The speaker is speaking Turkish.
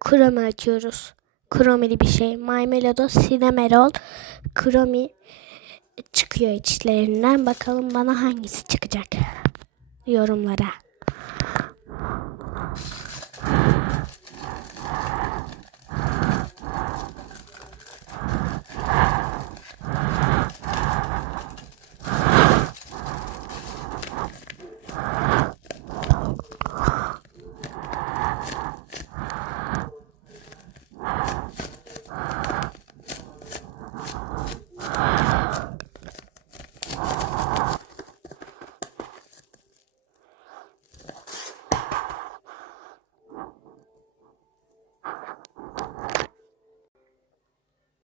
Kromi açıyoruz. Kromili bir şey. My Melody, Cinnamoroll, Kromi çıkıyor içlerinden. Bakalım bana hangisi çıkacak. Yorumlara.